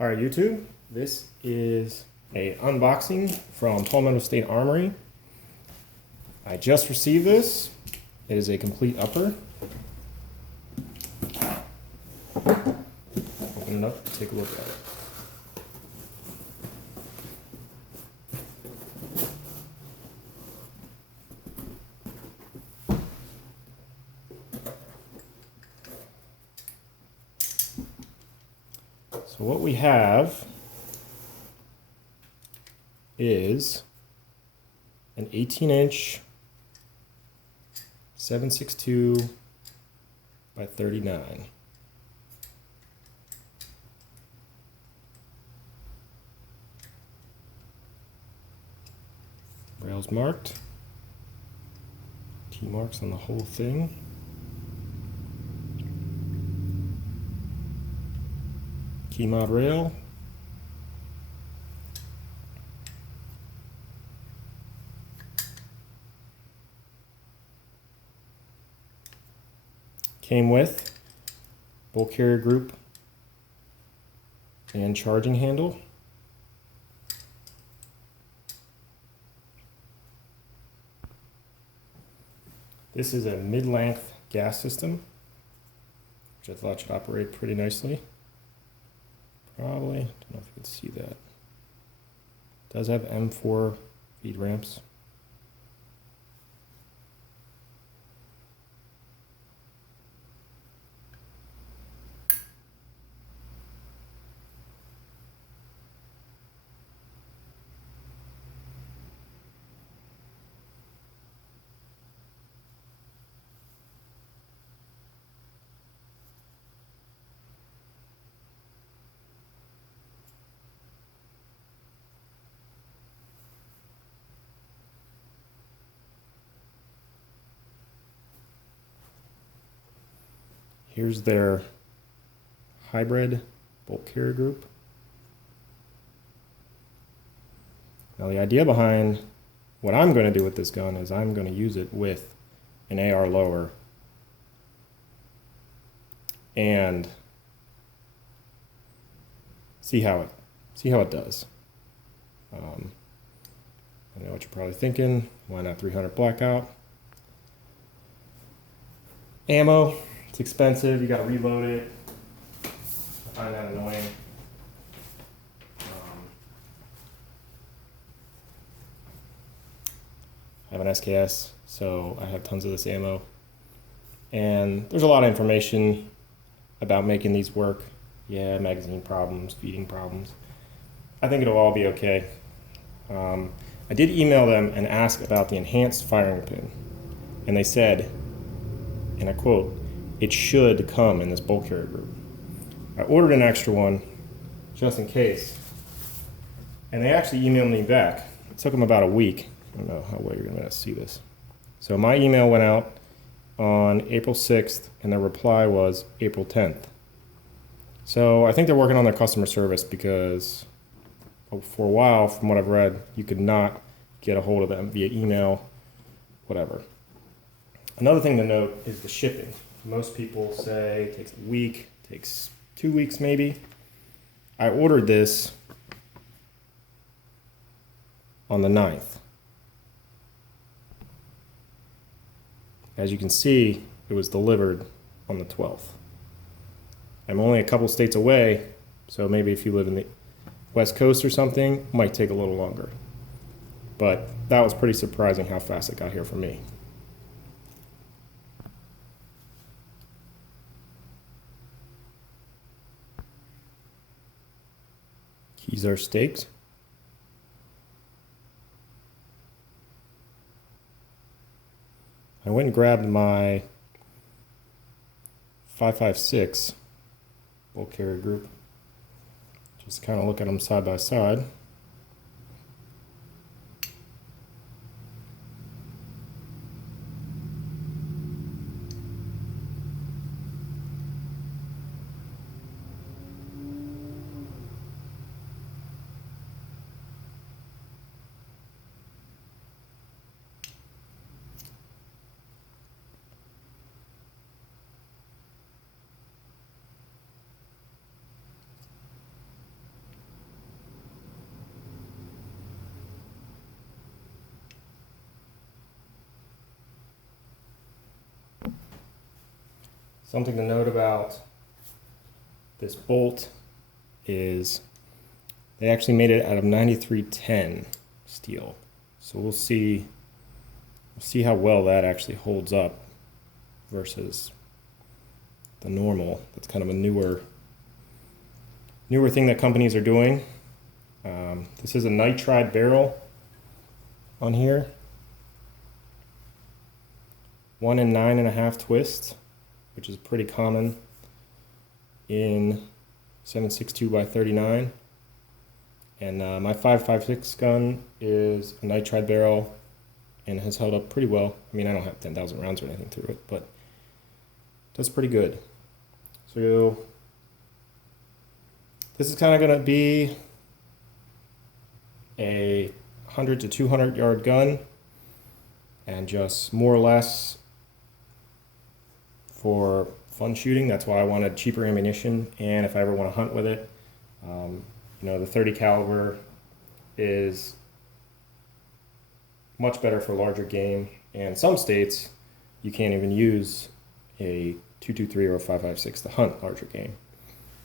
All right, YouTube, this is a unboxing from Palmetto State Armory. I just received this. It is a complete upper. Open it up, take a look at it. So what we have is an 18-inch 7.62 by 39. Rails marked. Key marks on the whole thing. Keymod rail. Came with bolt carrier group and charging handle. This is a mid-length gas system, which I thought should operate pretty nicely. Probably, don't know if you can see that. It does have M4 feed ramps. Here's their hybrid bolt carrier group. Now the idea behind what I'm going to do with this gun is I'm going to use it with an AR lower and see how it does. I know what you're probably thinking. Why not 300 blackout? Ammo. It's expensive, you gotta reload it. I find that annoying. I have an SKS, so I have tons of this ammo. And there's a lot of information about making these work. Yeah, magazine problems, feeding problems. I think it'll all be okay. I did email them and ask about the enhanced firing pin. And they said, and I quote, "It should come in this bolt carrier group." I ordered an extra one just in case. And they actually emailed me back. It took them about a week. I don't know how well you're going to see this. So my email went out on April 6th, and their reply was April 10th. So I think they're working on their customer service because for a while, from what I've read, you could not get a hold of them via email, whatever. Another thing to note is the shipping. Most people say it takes a week, takes 2 weeks maybe. I ordered this on the 9th. As you can see, it was delivered on the 12th. I'm only a couple states away, so maybe if you live in the West Coast or something, it might take a little longer. But that was pretty surprising how fast it got here for me. Keys are staked. I went and grabbed my 5.56 bolt carrier group. Just kind of look at them side by side. Something to note about this bolt is they actually made it out of 9310 steel. So we'll see how well that actually holds up versus the normal. That's kind of a newer thing that companies are doing. This is a nitride barrel on here. 1 in 9.5 twists, which is pretty common in 7.62 by 39. And my 5.56 gun is a nitride barrel and has held up pretty well. I mean, I don't have 10,000 rounds or anything through it, but it does pretty good. So this is kind of going to be a 100 to 200 yard gun, and just more or less for fun shooting. That's why I wanted cheaper ammunition, and if I ever want to hunt with it, you know, the 30 caliber is much better for larger game, and some states you can't even use a 223 or a 5.56 to hunt larger game.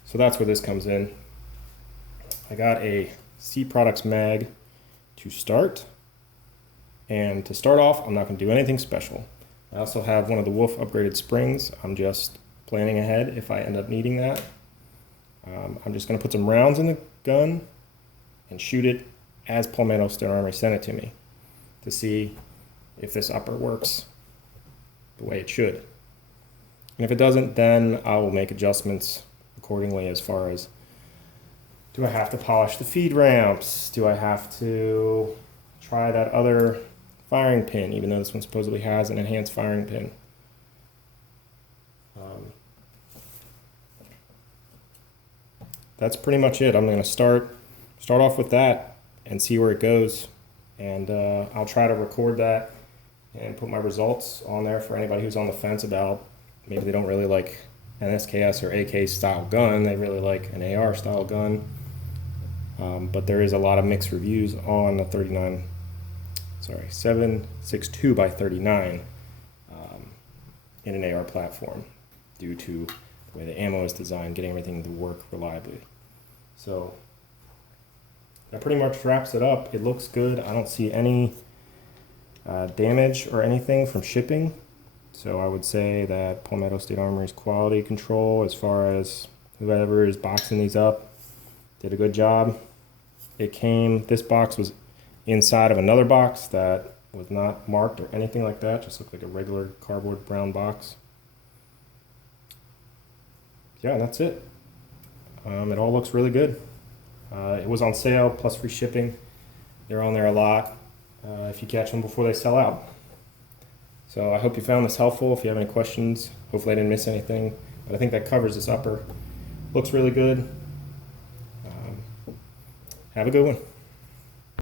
So that's where this comes in. I got a C Products mag to start, and to start off I'm not going to do anything special. I also have one of the Wolf upgraded springs. I'm just planning ahead if I end up needing that. I'm just going to put some rounds in the gun and shoot it as Palmetto Steel Armory sent it to me to see if this upper works the way it should. And if it doesn't, then I will make adjustments accordingly as far as, do I have to polish the feed ramps? Do I have to try that other firing pin, even though this one supposedly has an enhanced firing pin? That's pretty much it. I'm going to start off with that and see where it goes, and I'll try to record that and put my results on there for anybody who's on the fence about maybe they don't really like an SKS or AK style gun, they really like an AR style gun. But there is a lot of mixed reviews on the 7.62 by 39 in an AR platform due to the way the ammo is designed, getting everything to work reliably. So that pretty much wraps it up. It looks good. I don't see any damage or anything from shipping. So I would say that Palmetto State Armory's quality control, as far as whoever is boxing these up, did a good job. This box was inside of another box that was not marked or anything like that, just looked like a regular cardboard brown box. Yeah, and that's it. It all looks really good. It was on sale plus free shipping. They're on there a lot if you catch them before they sell out. So I hope you found this helpful. If you have any questions, hopefully I didn't miss anything, but I think that covers this upper. Looks really good. Have a good one.